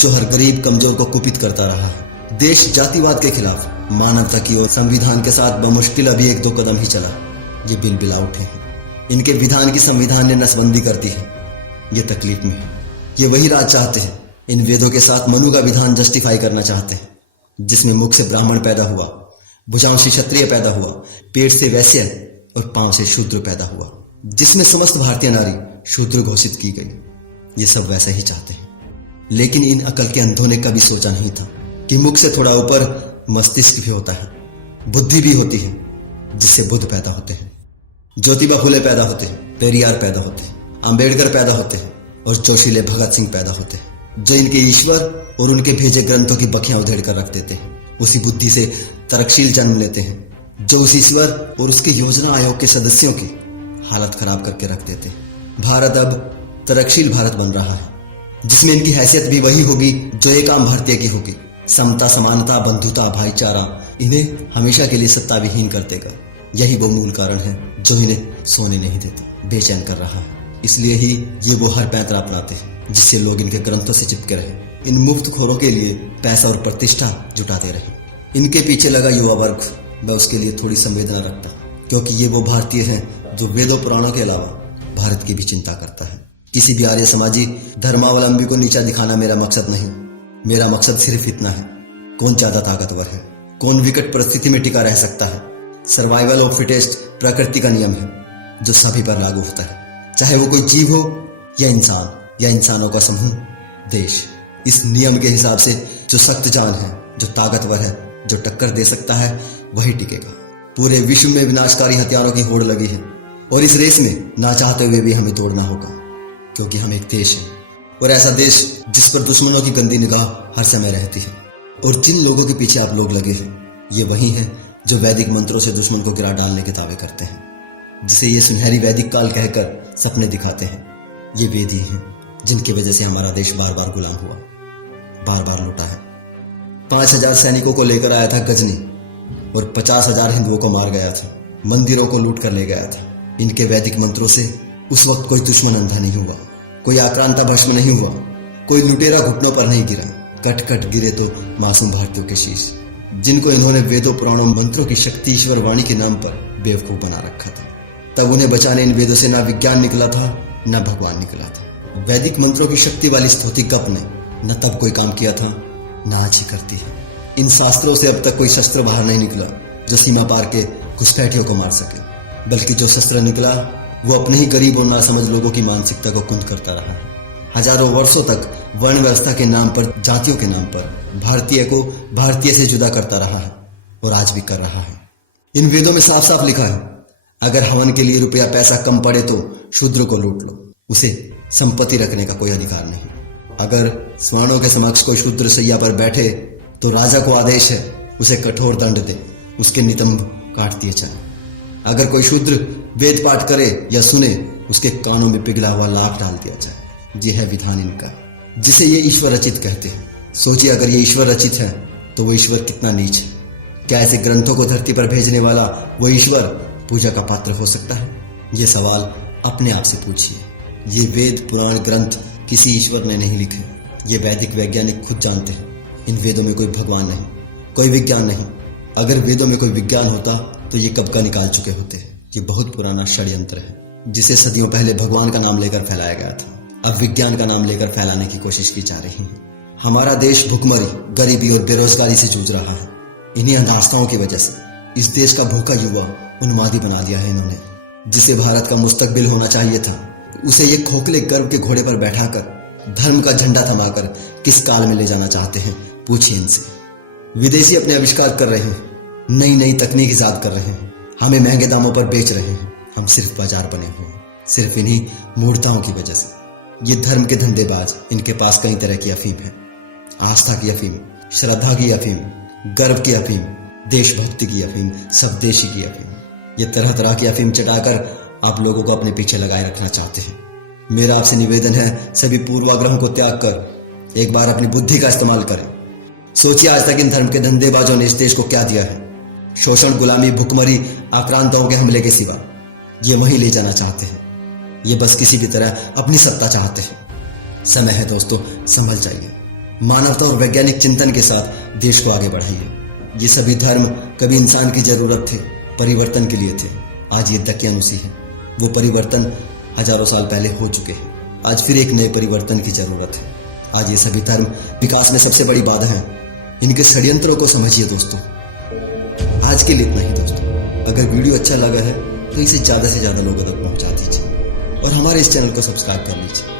जो हर गरीब कमजोर को कुपित करता रहा है। देश जातिवाद के खिलाफ मानवता की ओर संविधान के साथ बमुश्किल अभी 1-2 कदम ही चला, ये बिल बिला उठे हैं। इनके विधान की संविधान ने नसबंदी कर दी है, ये तकलीफ में है। ये वही राज चाहते हैं, इन वेदों के साथ मनु का विधान जस्टिफाई करना चाहते हैं, जिसमें मुख से ब्राह्मण पैदा हुआ, भुजाओं से क्षत्रिय पैदा हुआ, पेट से वैश्य और पांव से शूद्र पैदा हुआ, जिसमें समस्त भारतीय नारी शूद्र घोषित की गई। ये सब वैसा ही चाहते हैं। लेकिन इन अकल के अंधों ने कभी सोचा नहीं था कि मुख से थोड़ा ऊपर मस्तिष्क भी होता है, बुद्धि भी होती है, जिससे बुद्ध पैदा होते हैं, ज्योतिबा फुले पैदा होते हैं, पेरियार पैदा होते हैं, अंबेडकर पैदा होते हैं और जोशीले भगत सिंह पैदा होते हैं, जो इनके ईश्वर और उनके भेजे ग्रंथों की बखियां उधेड़ कर रख देते हैं। उसी बुद्धि से तरकशील जन्म लेते हैं, जो उस ईश्वर और उसके योजना आयोग के सदस्यों की हालत खराब करके रख देते हैं। भारत अब तरकशील भारत बन रहा है, जिसमें इनकी हैसियत भी वही होगी जो एक आम भारतीय की होगी। समता, समानता, बंधुता, भाईचारा इन्हें हमेशा के लिए सत्ता विहीन कर देगा। यही वो मूल कारण है जो इन्हें सोने नहीं देता, बेचैन कर रहा है। इसलिए ही ये वो हर पैंतरा अपनाते हैं, जिससे लोग इनके ग्रंथों से चिपके रहे, इन मुफ्तखोरों के लिए पैसा और प्रतिष्ठा जुटाते रहे। इनके पीछे लगा युवा वर्ग, मैं उसके लिए थोड़ी संवेदना रखता, क्योंकि ये वो भारतीय हैं जो वेदों पुराणों के अलावा भारत की भी चिंता करता है। किसी भी आर्य समाजी धर्मावलंबी को नीचा दिखाना मेरा मकसद नहीं। मेरा मकसद सिर्फ इतना है, कौन ज्यादा ताकतवर है, कौन विकट परिस्थिति में टिका रह सकता है। सर्वाइवल ऑफ फिटेस्ट प्रकृति का नियम है जो सभी पर लागू होता है, चाहे वो कोई जीव हो या इंसान या इंसानों का समूह, देश। इस नियम के हिसाब से जो सख्त जान है, जो ताकतवर है, जो टक्कर दे सकता है, वही टिकेगा। पूरे विश्व में विनाशकारी हथियारों की होड़ लगी है और इस रेस में ना चाहते हुए भी हमें दौड़ना होगा, क्योंकि हम एक देश है, और ऐसा देश जिस पर दुश्मनों की गंदी निगाह हर समय रहती है। और जिन लोगों के पीछे आप लोग लगे हैं, ये वही हैं जो वैदिक मंत्रों से दुश्मन को गिरा डालने के दावे करते हैं, जिसे ये सुनहरी वैदिक काल कहकर सपने दिखाते हैं। ये वेद ही हैं जिनकी वजह से हमारा देश बार बार गुलाम हुआ, बार बार लूटा है। 5000 सैनिकों को लेकर आया था गजनी और 50,000 हिंदुओं को मार गया था, मंदिरों को लूट कर ले गया था। इनके वैदिक मंत्रों से उस वक्त कोई दुश्मन अंधा नहीं हुआ, कोई आक्रांता भस्म नहीं हुआ, कोई लुटेरा घुटनों पर नहीं गिरा। कट कट गिरे तो मासूम भारतीयों के शीश, जिनको इन्होंने वेदों पुराणों मंत्रों की शक्ति ईश्वर वाणी के नाम पर बेवकूफ बना रखा था। तब उन्हें बचाने इन वेदों से ना विज्ञान निकला था, ना भगवान निकला था। वैदिक मंत्रों की शक्ति वाली स्तुति कप ने न तब कोई काम किया था, ना आज ही करती है। इन शास्त्रों से अब तक कोई शस्त्र बाहर नहीं निकला जो सीमा पार के घुसपैठियों को मार सके, बल्कि जो शस्त्र निकला वो अपने ही गरीब और नासमझ लोगों की मानसिकता को कुंद करता रहा है। हजारों वर्षों तक वर्ण व्यवस्था के नाम पर, जातियों के नाम पर भारतीय को भारतीय से जुदा करता रहा है और आज भी कर रहा है। इन वेदों में साफ साफ लिखा है, अगर हवन के लिए रुपया पैसा कम पड़े तो शूद्र को लूट लो, उसे संपत्ति रखने का कोई अधिकार नहीं। अगर स्वर्णों के समक्ष कोई शूद्र सैया पर बैठे तो राजा को आदेश है उसे कठोर दंड दे, उसके नितंब काट दिए जाए। अगर कोई शूद्र वेद पाठ करे या सुने, उसके कानों में पिघला हुआ लाख डाल दिया जाए। ये है विधान इनका, जिसे ये ईश्वर रचित कहते हैं। सोचिए, अगर ये ईश्वर रचित है तो वो ईश्वर कितना नीच है। क्या ऐसे ग्रंथों को धरती पर भेजने वाला वो ईश्वर पूजा का पात्र हो सकता है? ये सवाल अपने आप से पूछिए। ये वेद पुराण ग्रंथ किसी ईश्वर ने नहीं लिखे, ये वैदिक वैज्ञानिक खुद जानते हैं। इन वेदों में कोई भगवान नहीं, कोई विज्ञान नहीं। अगर वेदों में कोई विज्ञान होता तो ये कब का निकाल चुके होते। ये बहुत पुराना षड्यंत्र है, जिसे सदियों पहले भगवान का नाम लेकर फैलाया गया था, अब विज्ञान का नाम लेकर फैलाने की कोशिश की जा रही है। हमारा देश भुखमरी, गरीबी और बेरोजगारी से जूझ रहा है। इन्हीं अंधास्थाओं की वजह से इस देश का भूखा युवा उन्मादी बना दिया है इन्होंने। जिसे भारत का मुस्तकबिल होना चाहिए था, उसे ये खोखले गर्व के घोड़े पर बैठाकर, धर्म का झंडा थमाकर किस काल में ले जाना चाहते हैं, पूछिए इनसे। विदेशी अपने आविष्कार कर रहे हैं, नई नई तकनीक ईजाद कर रहे हैं, हमें महंगे दामों पर बेच रहे हैं। हम सिर्फ बाजार बने हुए हैं, सिर्फ इन्हीं मूर्ताओं की वजह से। ये धर्म के धंधेबाज, इनके पास कई तरह की अफीम है। आस्था की अफीम, श्रद्धा की अफीम, गर्व की अफीम, देशभक्ति की अफीम, स्वदेशी की अफीम। ये तरह तरह की अफीम चटाकर आप लोगों को अपने पीछे लगाए रखना चाहते हैं। मेरा आपसे निवेदन है, सभी पूर्वाग्रहों को त्याग कर एक बार अपनी बुद्धि का इस्तेमाल करें। सोचिए, आज तक इन धर्म के धंधेबाजों ने इस देश को क्या दिया है? शोषण, गुलामी, भुखमरी, आक्रांताओं के हमले के सिवा। ये वहीं ले जाना चाहते हैं। ये बस किसी भी तरह अपनी सत्ता चाहते हैं। समय है दोस्तों, संभल जाइए। मानवता और वैज्ञानिक चिंतन के साथ देश को आगे बढ़ाइए। ये सभी धर्म कभी इंसान की जरूरत थे, परिवर्तन के लिए थे। आज ये दकियानुसी है। वो परिवर्तन हजारों साल पहले हो चुके हैं। आज फिर एक नए परिवर्तन की जरूरत है। आज ये सभी धर्म विकास में सबसे बड़ी बाधा है। इनके षड्यंत्रों को समझिए दोस्तों। आज के लिए इतना ही दोस्तों। अगर वीडियो अच्छा लगा है तो इसे ज़्यादा से ज़्यादा लोगों तक पहुंचा दीजिए और हमारे इस चैनल को सब्सक्राइब कर लीजिए।